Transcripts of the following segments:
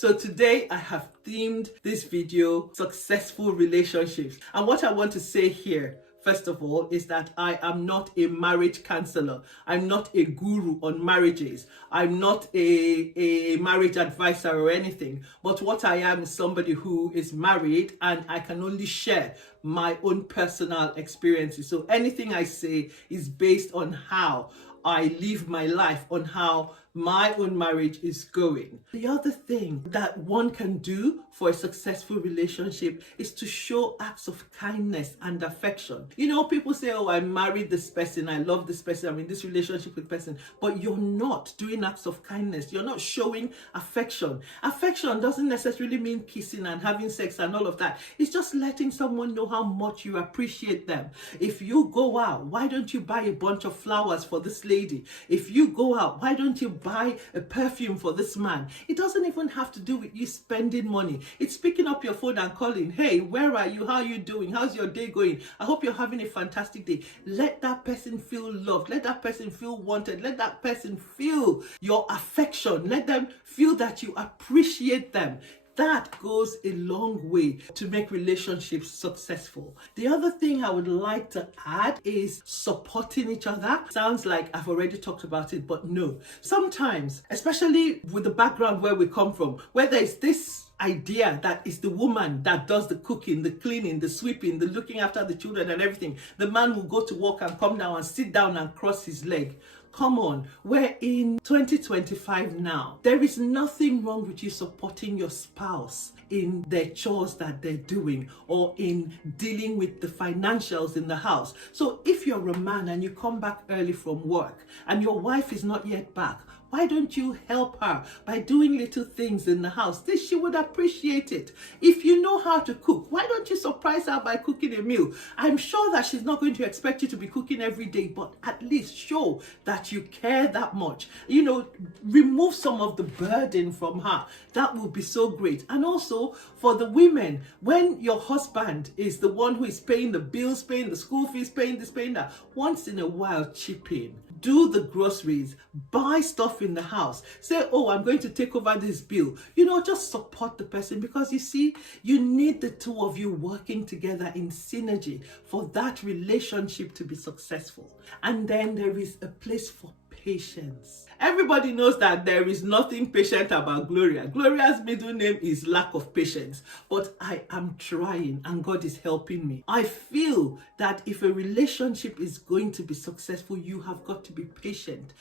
So today I have themed this video successful relationships. And what I want to say here, first of all, is that I am not a marriage counselor. I'm not a guru on marriages. I'm not a marriage advisor or anything. But what I am is somebody who is married, and I can only share my own personal experiences. So anything I say is based on how I live my life, on how my own marriage is going. The other thing that one can do for a successful relationship is to show acts of kindness and affection. You know, people say, oh, I married this person, I love this person, I'm in this relationship with this person, but you're not doing acts of kindness. You're not showing affection. Affection doesn't necessarily mean kissing and having sex and all of that. It's just letting someone know how much you appreciate them. If you go out, why don't you buy a bunch of flowers for this lady? If you go out, why don't you buy a perfume for this man? It doesn't even have to do with you spending money. It's picking up your phone and calling, hey, where are you? How are you doing? How's your day going? I hope you're having a fantastic day. Let that person feel loved. Let that person feel wanted. Let that person feel your affection. Let them feel that you appreciate them. That goes a long way to make relationships successful. The other thing I would like to add is supporting each other. Sounds like I've already talked about it, but no. Sometimes, especially with the background where we come from, where there's this idea that it's the woman that does the cooking, the cleaning, the sweeping, the looking after the children and everything. The man will go to work and come down and sit down and cross his leg. Come on, we're in 2025 now. There is nothing wrong with you supporting your spouse in their chores that they're doing or in dealing with the financials in the house. So if you're a man and you come back early from work and your wife is not yet back, why don't you help her by doing little things in the house? She would appreciate it. If you know how to cook, why don't you surprise her by cooking a meal? I'm sure that she's not going to expect you to be cooking every day, but at least show that you care that much. You know, remove some of the burden from her. That would be so great. And also for the women, when your husband is the one who is paying the bills, paying the school fees, paying this, paying that, once in a while chip in. Do the groceries, buy stuff in the house. Say, oh, I'm going to take over this bill. You know, just support the person, because you see, you need the two of you working together in synergy for that relationship to be successful. And then there is a place for patience. Everybody knows that there is nothing patient about Gloria. Gloria's middle name is lack of patience, but I am trying and God is helping me. I feel that if a relationship is going to be successful, you have got to be patient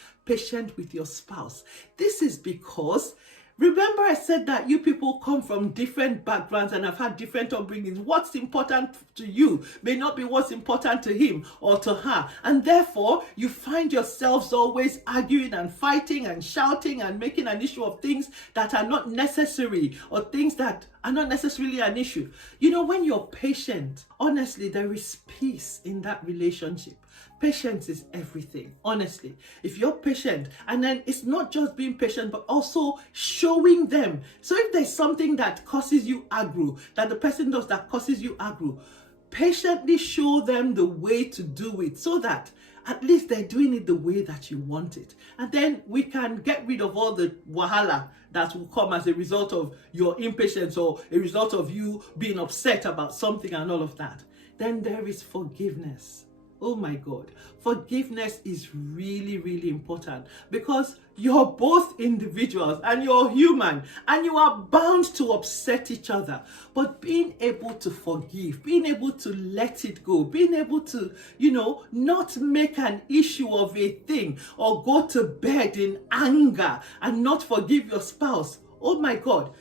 with your spouse. This is because remember I said that you people come from different backgrounds and have had different upbringings. What's important to you may not be what's important to him or to her. And therefore, you find yourselves always arguing and fighting and shouting and making an issue of things that are not necessary or things that are not necessarily an issue. You know, when you're patient, honestly, there is peace in that relationship. Patience is everything, honestly. If you're patient, and then it's not just being patient, but also showing them. So if there's something that causes you aggro, that the person does that causes you aggro, patiently show them the way to do it so that at least they're doing it the way that you want it. And then we can get rid of all the wahala that will come as a result of your impatience or a result of you being upset about something and all of that. Then there is forgiveness. Oh my God, forgiveness is really, really important, because you're both individuals and you're human and you are bound to upset each other. But being able to forgive, being able to let it go, being able to, you know, not make an issue of a thing or go to bed in anger and not forgive your spouse. Oh my God.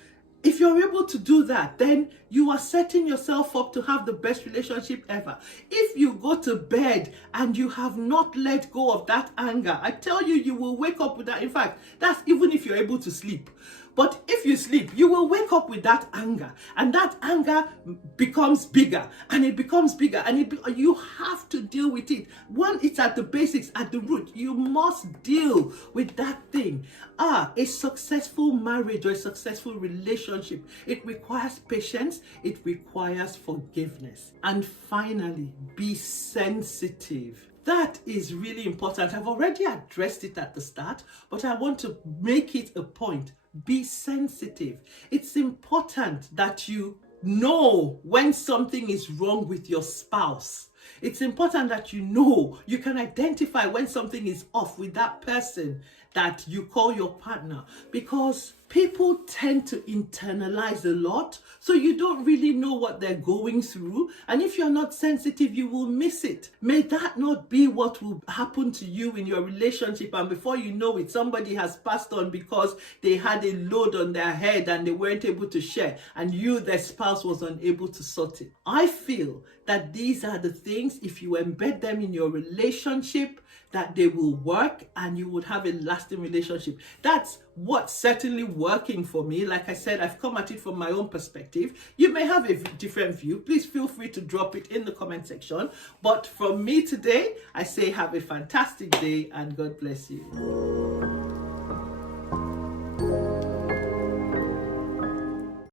If you're able to do that, then you are setting yourself up to have the best relationship ever. If you go to bed and you have not let go of that anger, I tell you, you will wake up with that. In fact, that's even if you're able to sleep. But if you sleep, you will wake up with that anger, and that anger becomes bigger and it becomes bigger, and you have to deal with it. One, it's at the basics, at the root. You must deal with that thing. A successful marriage or a successful relationship, it requires patience, it requires forgiveness. And finally, be sensitive. that is really important. I've already addressed it at the start, but I want to make it a point. Be sensitive. It's important that you know when something is wrong with your spouse. It's important that you can identify when something is off with that person that you call your partner, because people tend to internalize a lot, so you don't really know what they're going through, and if you're not sensitive, you will miss it. May that not be what will happen to you in your relationship, and before you know it, somebody has passed on because they had a load on their head and they weren't able to share, and their spouse, was unable to sort it. I feel that these are the things, if you embed them in your relationship, that they will work and you would have a lasting relationship. That's what's certainly working for me. Like I said, I've come at it from my own perspective. You may have a different view. Please feel free to drop it in the comment section. But from me today, I say have a fantastic day and God bless you.